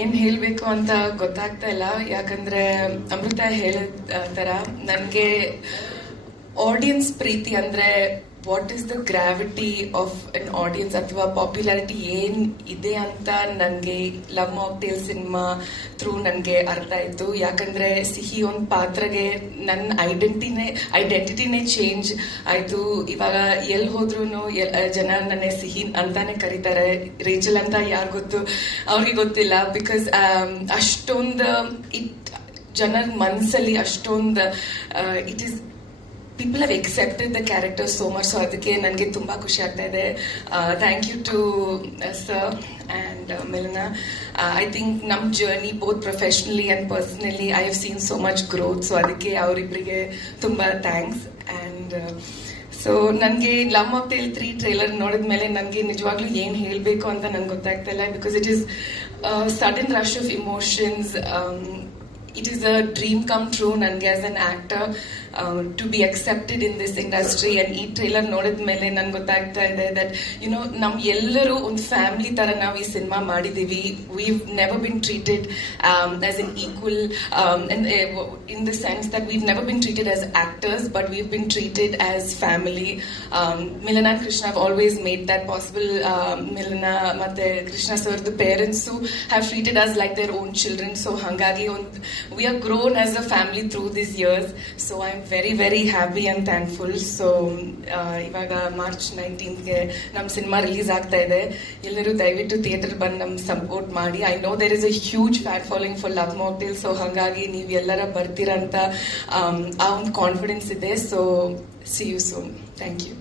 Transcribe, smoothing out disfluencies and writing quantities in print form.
ಏನ್ ಹೇಳ್ಬೇಕು ಅಂತ ಗೊತ್ತಾಗ್ತಾ ಇಲ್ಲ. ಯಾಕಂದ್ರೆ ಅಮೃತ ಹೇಳಿದ ತರ ನನ್ಗೆ ಆಡಿಯನ್ಸ್ ಪ್ರೀತಿ ಅಂದ್ರೆ what is the gravity of an audience ಅಥವಾ ಪಾಪ್ಯುಲಾರಿಟಿ ಏನ್ ಇದೆ ಅಂತ ನನಗೆ ಲವ್ ಮಾಕ್ಟೇಲ್ ಸಿನಿಮಾ ಥ್ರೂ ನನಗೆ ಅರ್ಥ ಆಯ್ತು. ಯಾಕಂದ್ರೆ ಸಿಹಿ ಒಂದು ಪಾತ್ರಗೆ ನನ್ನ ಐಡೆಂಟಿಟಿನೇ ಚೇಂಜ್ ಆಯ್ತು. ಇವಾಗ ಎಲ್ಲಿ ಹೋದ್ರು ಜನ ನನ್ನ ಸಿಹಿ ಅಂತಾನೆ ಕರೀತಾರೆ. ರೇಚಲ್ ಅಂತ ಯಾರು ಗೊತ್ತು ಅವ್ರಿಗೆ ಗೊತ್ತಿಲ್ಲ. ಬಿಕಾಸ್ ಅಷ್ಟೊಂದು ಜನರ ಮನಸ್ಸಲ್ಲಿ ಅಷ್ಟೊಂದು it is people have accepted the character so much. So ಅದಕ್ಕೆ ನನಗೆ ತುಂಬಾ ಖುಷಿ ಆಗ್ತಾ ಇದೆ. Thank you to sir and Milana. I think ನಮ್ಮ journey both professionally and personally I have seen so much growth. So ಅದಕ್ಕೆ ಅವರಿಬ್ಬರಿಗೆ ತುಂಬಾ ಥ್ಯಾಂಕ್ಸ್. ಆ್ಯಂಡ್ ಸೊ ನನಗೆ ಲವ್ ಮಾಕ್ಟೇಲ್ 3 ಟ್ರೇಲರ್ ನೋಡಿದ್ಮೇಲೆ ನನಗೆ ನಿಜವಾಗ್ಲೂ ಏನು ಹೇಳಬೇಕು ಅಂತ ನಂಗೆ ಗೊತ್ತಾಗ್ತಾ ಇಲ್ಲ. Because it is sudden rush of emotions. It is a dream come true ನನಗೆ as an actor to be accepted in this industry. And ಈ ಟ್ರೇಲರ್ ನೋಡಿದ ಮೇಲೆ ನನ್ಗೆ ಗೊತ್ತಾಗ್ತಾ ಇದೆ ದಟ್ ನಮ್ ಎಲ್ಲರೂ ಒಂದು ಫ್ಯಾಮಿಲಿ ತರ ನಾವು ಈ ಸಿನಿಮಾ ಮಾಡಿದೀವಿ. we've never been treated as an equal in the sense that we've never been treated as actors, but we've been treated as family. Milana and Krishna have always made that possible. Milana ಮತ್ತೆ Krishna sir the parents who have treated us like their own children. So hangagi we are grown as a family through these years. So I'm very very happy and thankful. So ಇವಾಗ March 19th ಗೆ ನಮ್ಮ cinema release ಆಗ್ತಾ ಇದೆ. ಎಲ್ಲರೂ ದಯವಿಟ್ಟು theatre ಬಂದು ನಮ್ support ಮಾಡಿ. I know there is a huge fan following for love mocktail. So ಹಾಗಾಗಿ ನೀವು ಎಲ್ಲರ ಬರ್ತೀರಂತ ಆ ಒಂದು ಕಾನ್ಫಿಡೆನ್ಸ್ ಇದೆ. So see you soon. Thank you.